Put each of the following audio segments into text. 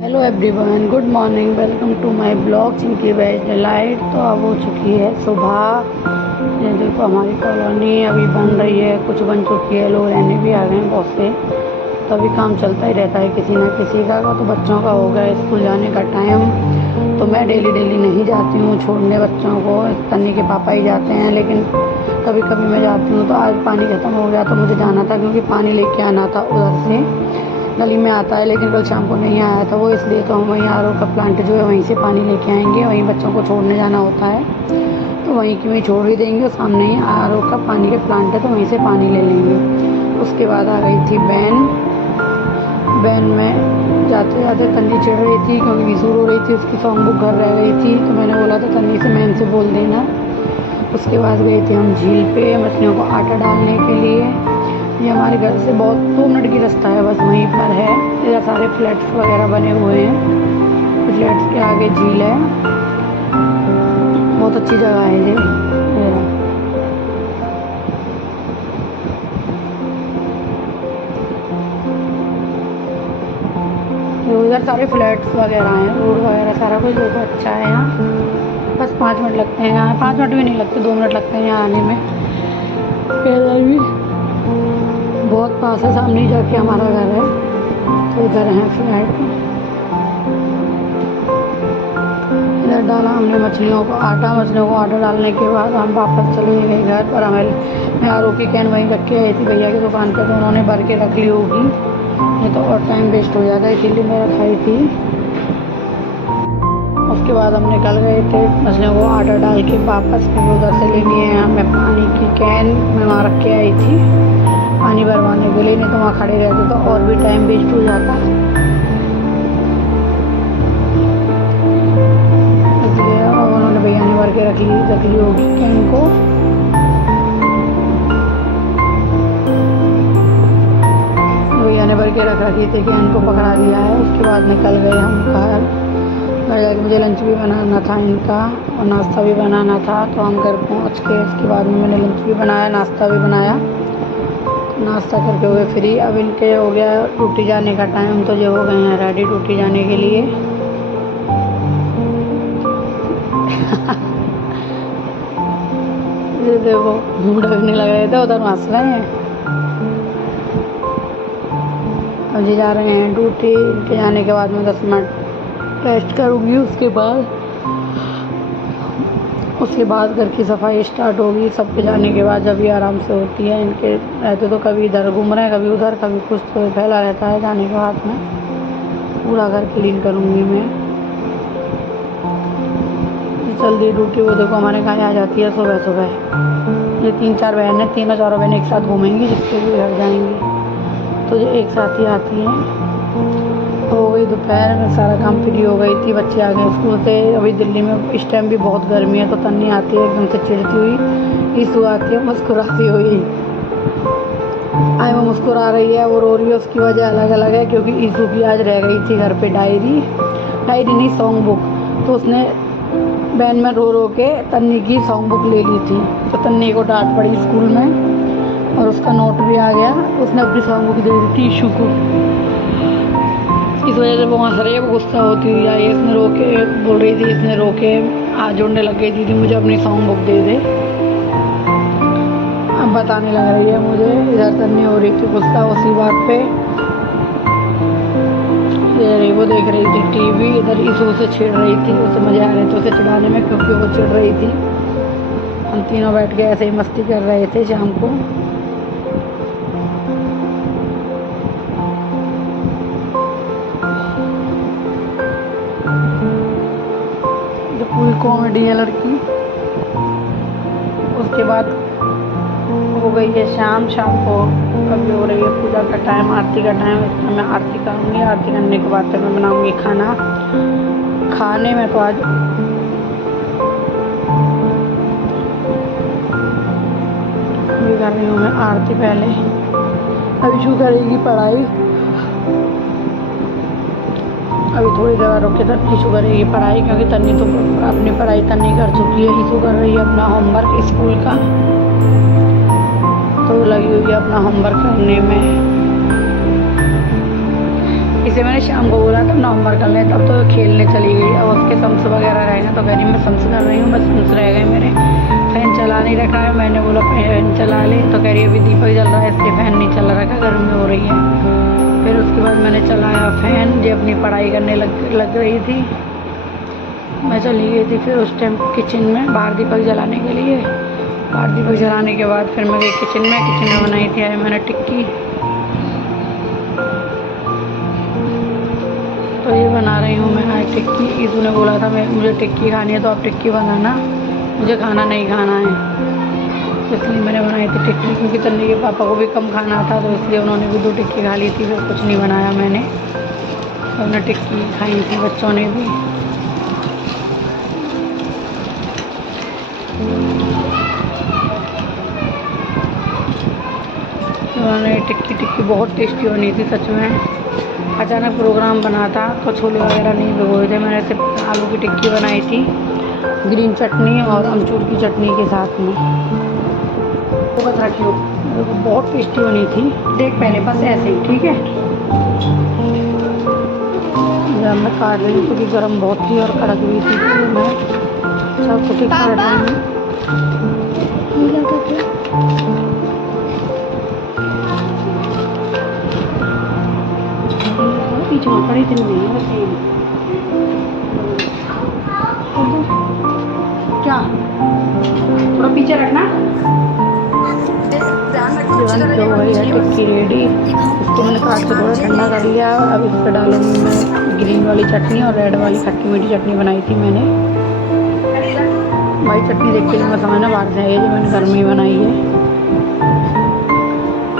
Hello everyone, good morning, welcome to my blog Chinki veg delight. तो अब हो चुकी है सुबह। ये देखो हमारी कॉलोनी अभी बन रही है, कुछ बन चुकी है, लोग रहने भी आ गए हैं बहुत से। तो अभी काम चलता ही रहता है किसी ना किसी का। तो बच्चों का हो गया स्कूल जाने का टाइम, तो मैं डेली नहीं जाती हूँ छोड़ने बच्चों को। तन्नी के पापा ही जाते हैं, लेकिन कभी कभी मैं जाती हूँ। तो आज पानी ख़त्म हो गया तो मुझे जाना था, क्योंकि पानी लेके आना था उधर से, गली में आता है, लेकिन कल शाम को नहीं आया था वो, इसलिए तो हम वहीं आरओ का प्लांट जो है वहीं से पानी लेके आएंगे। वहीं बच्चों को छोड़ने जाना होता है, तो वहीं की वहीं छोड़ ही देंगे। और सामने ही आरओ का पानी के प्लांट है, तो वहीं से पानी ले लेंगे। उसके बाद आ गई थी बैन में जाते जाते तन्नी चिढ़ रही थी, क्योंकि विसूर हो रही थी, उसकी सॉन्ग बुक घर रह गई थी। तो मैंने बोला था तन्नी से मैन से बोल देना। उसके बाद गए थे हम झील पे मछलियों को आटा डालने के लिए। ये हमारे घर से बहुत 2 मिनट की रास्ता है, बस वहीं पर है। इधर सारे फ्लैट्स वगैरह बने हुए हैं, फ्लैट्स के आगे झील है। बहुत अच्छी जगह है ये। इधर सारे फ्लैट्स वगैरह हैं, रोड वगैरह सारा कुछ देखो अच्छा है यहाँ। बस 5 मिनट लगते हैं यहाँ, 5 मिनट भी नहीं लगते, 2 मिनट लगते हैं यहाँ आने में। इधर भी बहुत पास है, सामने ही जाके हमारा घर है। तो इधर है फ्लैट। इधर डाला हमने मछलियों को आटा डालने के बाद हम वापस चले गए घर पर। मैं आरओ की कैन वहीं रख के आई थी भैया की दुकान पर, तो उन्होंने भर के रख ली होगी, नहीं तो और टाइम वेस्ट हो जाता, इसीलिए मैं रखाई थी। उसके बाद हम निकल गए थे मछलियों को आटा डाल के वापस, फिर उधर से लेनी है मैं पानी की कैन, मैं वहाँ रख के आई थी पानी भरवाने के लिए, नहीं तो वहाँ खड़े रहते तो और भी टाइम वेस्ट हो जाता। इसलिए अब उन्होंने भैया ने भर के रख ली होगी कैन को। भैया ने भर के रख रखी थी कैन को, पकड़ा दिया है। उसके बाद निकल गए हम घर जाके, मुझे लंच भी बनाना था इनका और नाश्ता भी बनाना था। तो हम घर पहुँच के उसके बाद में मैंने लंच भी बनाया, नाश्ता भी बनाया। नाश्ता करके हो गए फ्री। अब इनके हो गया ड्यूटी जाने का टाइम, तो ये हो गए हैं रेडी ड्यूटी जाने के लिए। ये देखो डरने लग रहे थे, उधर हंस रहे हैं। अब जी जा रहे हैं ड्यूटी। इनके जाने के बाद में 10 मिनट रेस्ट करूँगी। उसके बाद घर की सफाई स्टार्ट होगी। सबके जाने के बाद जब भी आराम से होती है। इनके रहते तो कभी इधर घूम रहे हैं, कभी उधर, कभी कुछ, तो फैला रहता है। जाने के बाद में पूरा घर क्लीन करूँगी मैं। जल्दी ड्यूटी वो देखो हमारे घर आ जाती है सुबह सुबह। ये 3-4 बहन है, तीनों चारों बहनें एक साथ घूमेंगी, जिसके भी घर जाएंगी तो ये एक साथ ही आती हैं। हो गई दोपहर में, सारा काम फ्री हो गई थी, बच्चे आ गए स्कूल से। अभी दिल्ली में इस टाइम भी बहुत गर्मी है, तो तन्नी आती है एकदम से चिढ़ती हुई, ईसू आती है मुस्कुराती हुई। आज वो मुस्कुरा रही है, वो रो रही है, उसकी वजह अलग अलग है, क्योंकि ईसू की आज रह गई थी घर पे डायरी नहीं सॉन्ग बुक। तो उसने बैन में रो के तन्नी की सॉन्ग बुक ले ली थी, तो तन्नी को डांट पड़ी स्कूल में और उसका नोट भी आ गया। उसने अपनी सॉन्ग बुक दे दी थी ईशू को, इस वजह से वो हंस रही है, वो गुस्सा होती हुई आई। इसने रो के बोल रही थी, इसने रो के हाथ जोड़ने लग गई थी मुझे अपनी सॉन्ग बुक दे दे। अब बताने लग रही है मुझे। इधर तन्नी हो रही थी गुस्सा उसी बात पे, वो देख रही थी टीवी, इधर ईशू से छिड़ रही थी, उसे मजा आ रहे थे उसे चिढ़ाने में, क्योंकि वो चिढ़ रही थी। हम तीनों बैठ के ऐसे ही मस्ती कर रहे थे शाम को। पूरी कॉमेडी है लड़की। उसके बाद हो गई है शाम को अभी हो रही है पूजा का टाइम, आरती का टाइम। इसमें मैं आरती करूँगी। आरती करने के बाद फिर मैं बनाऊँगी खाना। खाने में तो आज अभी कर रही हूँ मैं आरती। पहले अभी शुरू करेगी पढ़ाई, अभी थोड़ी देर रुक के ईशू करेगी पढ़ाई, क्योंकि तन्नी तो अपनी पढ़ाई तन्नी कर चुकी है। ईशू कर रही है अपना होमवर्क स्कूल का, तो लगी हुई है अपना होमवर्क करने में। इसे मैंने शाम को बोला था नवंबर कर लें, तब तो खेलने चली गई। अब उसके सम्स वगैरह रह गए तो कह रही मैं सम्स कर रही हूँ, बस सम्स रह गए मेरे। फ़ैन चला नहीं रखा है, मैंने बोला फ़ैन चला ले, तो कह रही अभी दीपक जल रहा है इसलिए फ़ैन नहीं चला रखा, गर्मी हो रही है। फिर उसके बाद मैंने चलाया फ़ैन, जो अपनी पढ़ाई करने लग रही थी। मैं चली गई थी फिर उस टाइम किचन में बाहर दीपक जलाने के लिए। बाहर दीपक जलाने के बाद फिर मैं गई किचन में बनाई थी आज मैंने टिक्की। तो ये बना रही हूँ मैं आज टिक्की। ईदू ने बोला था मुझे टिक्की खानी है तो आप टिक्की बनाना, मुझे खाना नहीं खाना है, तो इसलिए मैंने बनाई थी टिक्की। क्योंकि तन्नी के पापा को भी कम खाना था तो इसलिए उन्होंने भी 2 टिक्की खा ली थी, फिर कुछ नहीं बनाया मैंने। सबने टिक्की खाई थी, बच्चों ने भी। उन्होंने टिक्की बहुत टेस्टी बनी थी सच में। अचानक प्रोग्राम बना था तो छोले वगैरह नहीं भिगोए थे, मैंने सिर्फ आलू की टिक्की बनाई थी ग्रीन चटनी और अमचूर की चटनी के साथ में। वो बस रखियो, बहुत टेस्टी बनी थी। देख पहले बस ऐसे ही, ठीक है। जब मैं काट रही हूँ क्योंकि गर्म बहुत थी और कड़क भी थी, तो मैं सब कुछ काट रही हूँ। पीछे पड़ी थी क्या, थोड़ा पीछे रखना। जो वही है टिक्की रेडी। इसको मैंने काट के थोड़ा ठंडा कर लिया। अब इस पर डालूंगी मैं ग्रीन वाली चटनी और रेड वाली खट्टी मीठी चटनी बनाई थी मैंने। भाई चटनी देख के मैं समझना बाहर से आई है, जो मैंने घर में ही बनाई है।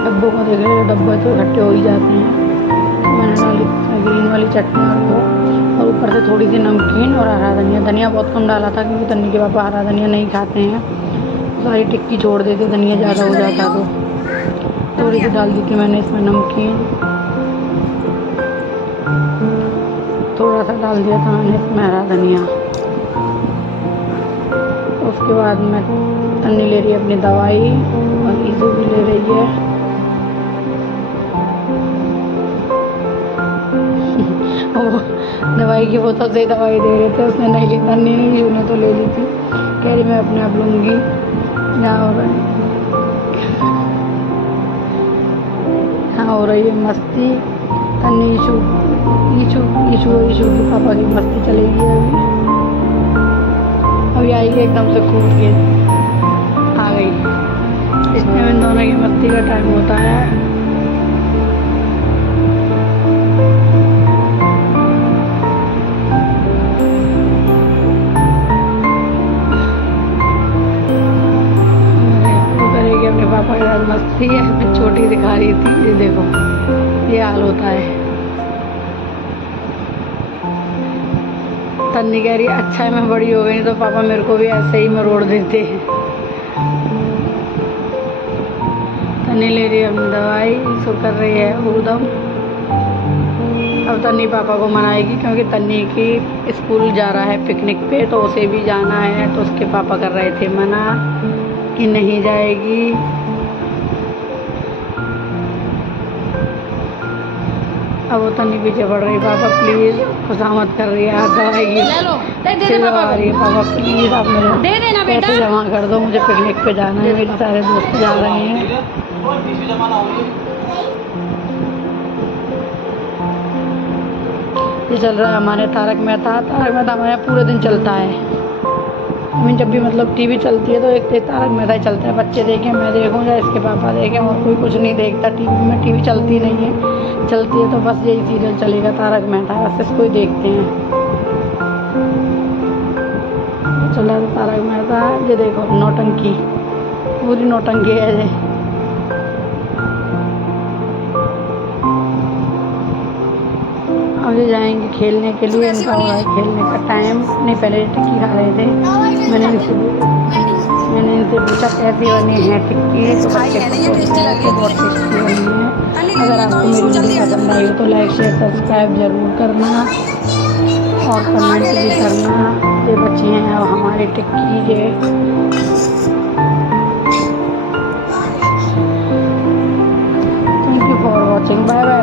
डब्बों को देख रहे, डब्बे तो इकट्ठे हो ही जाते हैं। मैंने डाली ग्रीन वाली चटनी और ऊपर से थोड़ी सी नमकीन और हरा धनिया। धनिया बहुत कम डाला था क्योंकि तन्नी के पापा हरा धनिया नहीं खाते हैं, सारी टिक्की छोड़ देते, धनिया ज़्यादा हो जाता तो थोड़ी सी डाल दी थी मैंने इसमें नमकीन। थोड़ा सा डाल दिया था मैंने इसमें हरा धनिया। उसके बाद मैं तन्नी ले रही है अपनी दवाई और ईज़ू भी ले रही है। दवाई की बोतल से दवाई दे रहे थे, उसने नहीं ली, तन्नी नहीं ली, तो ले ली थी। कह रही मैं अपने आप लूँगी। यहाँ हो रही है मस्ती। तन्नी ईशू की पापा की मस्ती चलेगी अभी आई है एकदम से कूद के आ गई। इसमें इन दोनों की मस्ती का टाइम होता है। पापा के साथ मस्ती है, मैं छोटी दिखा रही थी। ये देखो ये हाल होता है। तन्नी कह रही अच्छा है मैं बड़ी हो गई तो पापा मेरे को भी ऐसे ही मरोड़ देते। तन्नी ले रही है अपनी दवाई, सो कर रही है उदम। अब तन्नी पापा को मनाएगी क्योंकि तन्नी की स्कूल जा रहा है पिकनिक पे, तो उसे भी जाना है। तो उसके पापा कर रहे थे मना कि नहीं जाएगी। अब वो तन्नी पीछे पड़ रही, पापा प्लीज़ खुशामद कर रही है, दवाई की दवा रही है। पापा प्लीज़ आप मेरे पैसे जमा कर दो, मुझे पिकनिक पे जाना है, मेरे सारे दोस्त जा रहे हैं। ये चल रहा है हमारे तारक मेहता हमारे यहाँ पूरे दिन चलता है। जब भी मतलब टीवी चलती है तो एक तारक मेहता ही चलता है। बच्चे देखें, मैं देखूँ या इसके पापा देखें, और कोई कुछ नहीं देखता टीवी में। टीवी चलती नहीं है, चलती है तो बस यही सीरियल चलेगा, तारक मेहता, बस इसको ही देखते हैं। चला तो तारक मेहता। ये देखो नौटंकी, पूरी नौटंकी है ये। अब ये जाएंगे खेलने के लिए, इनका हो रहा है खेलने का टाइम। नहीं पहले टिक्की खा रहे थे। मैंने इनसे पूछा कैसी बनी है टिक्की, तो बच्चे को बहुत टेस्टी बनी है। अगर आपको मेरी वीडियो पसंद आई हो तो लाइक शेयर सब्सक्राइब ज़रूर करना और कमेंट भी करना। ये बच्चे हैं अब हमारी टिक्की के। Thank you for watching, bye bye.